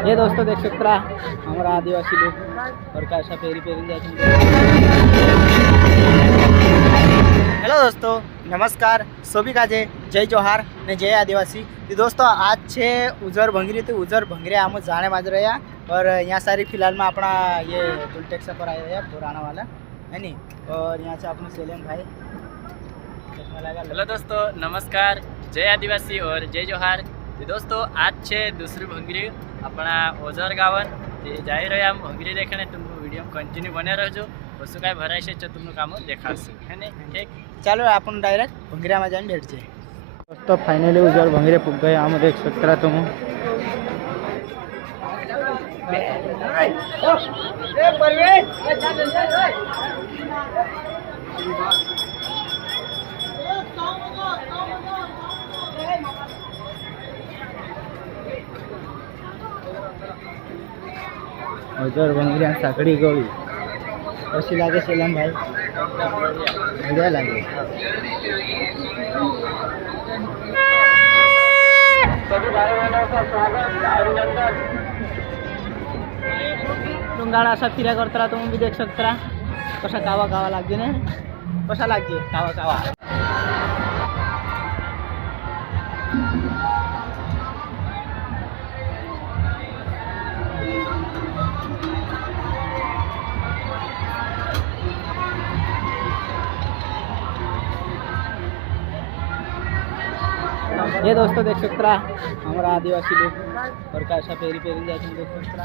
ये दोस्तों देख सकता हमारा आदिवासी लोग और कैसा फेरी फेरी जाते। हेलो दोस्तों, नमस्कार सभी का जय जोहार ने जय आदिवासी। तो दोस्तों आज छे उजर भंगरी तो उजर भंगरे आम जाने बाज रहा और यहाँ सारी फिलहाल में अपना ये टूलटेक्सा पर आए हैं पुराना वाला है नी। और यहाँ से अपने सेलेम भाई चश्मा लगा। हेलो दोस्तों, नमस्कार, जय आदिवासी और जय जोहार। तो दोस्तों आज छे दूसरी भंगरी अपना ओझर गावन जाई रहे हम भंगरी देखने। तुम वीडियो कंटिन्यू बने रहो वस्तु काय भराई से तुम काम देखा है नहीं। ठीक चलो अपन डायरेक्ट भंगरा में जाए बैठ जाए। दोस्तों फाइनली उजर भंगरे पुग गए हम देख सकता तुम। उजर भंगरी साकड़ी गई પછી લાગે સેલમ ભાઈ મજા લાગે। डोंगाळा असा फिरा करता तुम्ही बी देख सकता कसा कावा कावा लागते ना, कसा लागते कावा कावा। ये दोस्तों देख सकता हमारा आदिवासी लोग और कैसा फेरी फेरी जाते देख सकता।